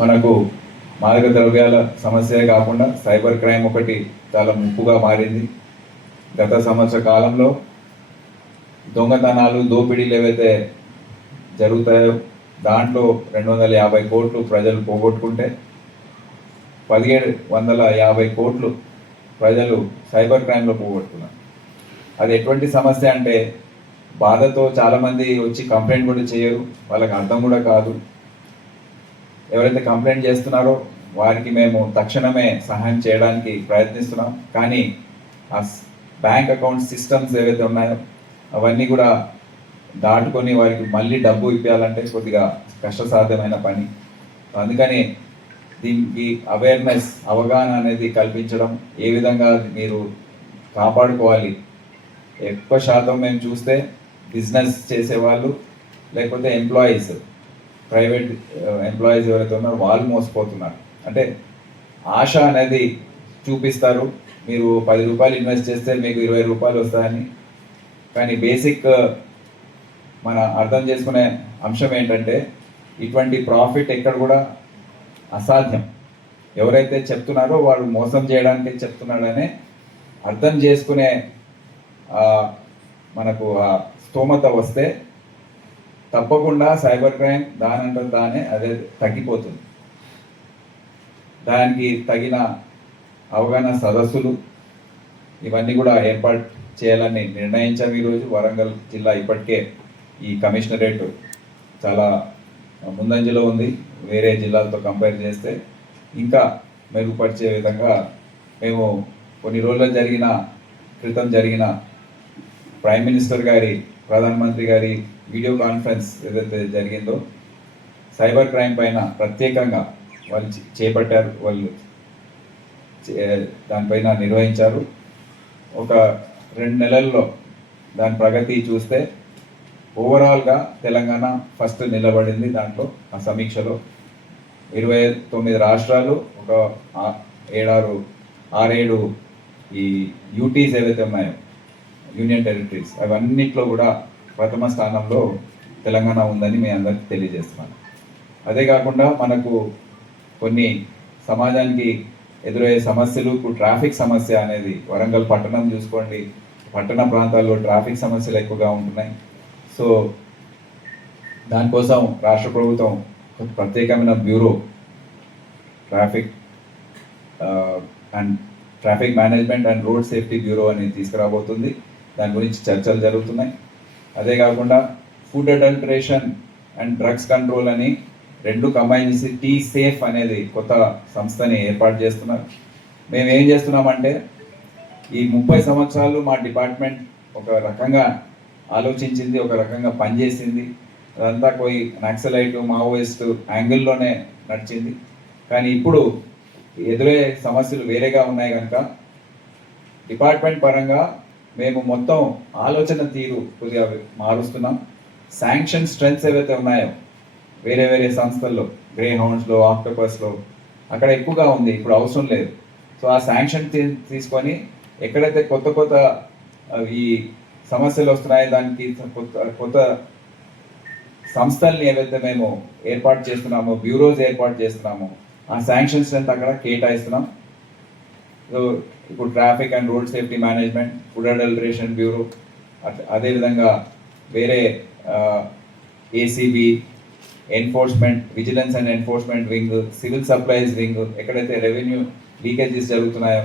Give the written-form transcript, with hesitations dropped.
మనకు మాదక ద్రవ్యాల సమస్యే కాకుండా సైబర్ క్రైమ్ ఒకటి చాలా ముప్పుగా మారింది. గత సంవత్సర కాలంలో దొంగతనాలు, దోపిడీలు ఏవైతే జరుగుతాయో దాంట్లో 250 కోట్లు ప్రజలు పోగొట్టుకుంటే 1750 కోట్లు ప్రజలు సైబర్ క్రైమ్లో పోగొట్టుకున్నారు. అది ఎటువంటి సమస్య అంటే బాధతో చాలామంది వచ్చి కంప్లైంట్ కూడా చేయరు, వాళ్ళకి అర్థం కూడా కాదు. ఎవరైతే కంప్లైంట్ చేస్తున్నారో వారికి మేము తక్షణమే సహాయం చేయడానికి ప్రయత్నిస్తున్నాం. కానీ ఆ బ్యాంక్ అకౌంట్ సిస్టమ్స్ ఏవైతే ఉన్నాయో అవన్నీ కూడా దాటుకొని వారికి మళ్ళీ డబ్బు ఇప్పించాలంటే కొద్దిగా కష్టసాధ్యమైన పని. అందుకని దీనికి అవేర్నెస్, అవగాహన అనేది కల్పించడం, ఏ విధంగా మీరు కాపాడుకోవాలి. ఎక్కువ శాతం మేము చూస్తే బిజినెస్ చేసేవాళ్ళు లేకపోతే ఎంప్లాయీస్, ప్రైవేట్ ఎంప్లాయీస్ ఎవరైతే ఉన్నారో వాళ్ళు మోసపోతున్నారు. అంటే ఆశ అనేది చూపిస్తారు, మీరు 10 రూపాయలు ఇన్వెస్ట్ చేస్తే మీకు 20 రూపాయలు వస్తాయని. కానీ బేసిక్ మన అర్థం చేసుకునే అంశం ఏంటంటే ఇటువంటి ప్రాఫిట్ ఎక్కడ కూడా అసాధ్యం. ఎవరైతే చెప్తున్నారో వాడు మోసం చేయడానికి చెప్తున్నాడనే అర్థం చేసుకునే మనకు ఆ స్తోమత వస్తే తప్పకుండా సైబర్ క్రైమ్ దానంటే దానే అదే తగ్గిపోతుంది. దానికి తగిన అవగాహన సదస్సులు ఇవన్నీ కూడా ఏర్పాటు చేయాలని నిర్ణయించాం. ఈరోజు వరంగల్ జిల్లా ఇప్పటికే ఈ కమిషనరేట్ చాలా ముందంజలో ఉంది. వేరే జిల్లాలతో కంపేర్ చేస్తే ఇంకా మెరుగుపరిచే విధంగా మేము కొన్ని రోజుల క్రితం జరిగిన ప్రైమ్ మినిస్టర్ గారి, ప్రధానమంత్రి గారి వీడియో కాన్ఫరెన్స్ ఏదైతే జరిగిందో సైబర్ క్రైమ్ పైన ప్రత్యేకంగా వాళ్ళు చేపట్టారు, వాళ్ళు దానిపైన నిర్వహించారు. ఒక 2 నెలల్లో దాని ప్రగతి చూస్తే ఓవరాల్గా తెలంగాణ ఫస్ట్ నిలబడింది. దాంట్లో ఆ సమీక్షలో 29 రాష్ట్రాలు, ఒక 6-7 ఈ యూటీస్ ఏవైతే ఉన్నాయో, యూనియన్ టెరిటరీస్, అవన్నిట్లో కూడా ప్రథమ స్థానంలో తెలంగాణ ఉందని మేము అందరికీ తెలియజేస్తున్నాను. అదే కాకుండా మనకు కొన్ని సమాజానికి ఎదురయ్యే సమస్యలు, ట్రాఫిక్ సమస్య అనేది వరంగల్ పట్టణం చూసుకోండి, పట్టణ ప్రాంతాల్లో ట్రాఫిక్ సమస్యలు ఎక్కువగా ఉంటున్నాయి. సో దానికోసం రాష్ట్ర ప్రభుత్వం ప్రత్యేకమైన bureau, traffic management and road safety bureau అని తీసుకురాబోతుంది. దాని గురించి చర్చలు జరుగుతున్నాయి. అదే కాకుండా food adulteration and drugs control అని 2 కంబైన్ చేసి టీ సేఫ్ అనేది కొత్త సంస్థని ఏర్పాటు చేస్తున్నారు. మేము ఏం చేస్తున్నామంటే ఈ 30 సంవత్సరాలు మా డిపార్ట్మెంట్ ఒక రకంగా ఆలోచించింది, ఒక రకంగా పనిచేసింది. అదంతా పోయి నక్సలైట్, మావోయిస్ట్ యాంగిల్లోనే నడిచింది. కానీ ఇప్పుడు ఎదురయ్యే సమస్యలు వేరేగా ఉన్నాయి కనుక డిపార్ట్మెంట్ పరంగా మేము మొత్తం ఆలోచన తీరు కొద్దిగా మారుస్తున్నాం. శాంక్షన్ స్ట్రెంగ్స్ ఏవైతే ఉన్నాయో వేరే సంస్థల్లో, గ్రే హౌండ్స్లో, ఆక్టోపస్లో అక్కడ ఎక్కువగా ఉంది, ఇప్పుడు అవసరం లేదు. సో ఆ శాంక్షన్ తీసుకొని ఎక్కడైతే కొత్త ఈ సమస్యలు వస్తున్నాయో దానికి కొత్త సంస్థల్ని ఏవైతే మేము ఏర్పాటు చేస్తున్నామో, బ్యూరోస్ ఏర్పాటు చేస్తున్నామో ఆ శాంక్షన్ స్ట్రెంత్ అక్కడ కేటాయిస్తున్నాం. సో ఇప్పుడు traffic and road safety management, food adulteration bureau, అదేవిధంగా వేరే ACB, enforcement, vigilance and enforcement wing, civil supplies wing, ఎక్కడైతే రెవెన్యూ లీకేజెస్ జరుగుతున్నాయో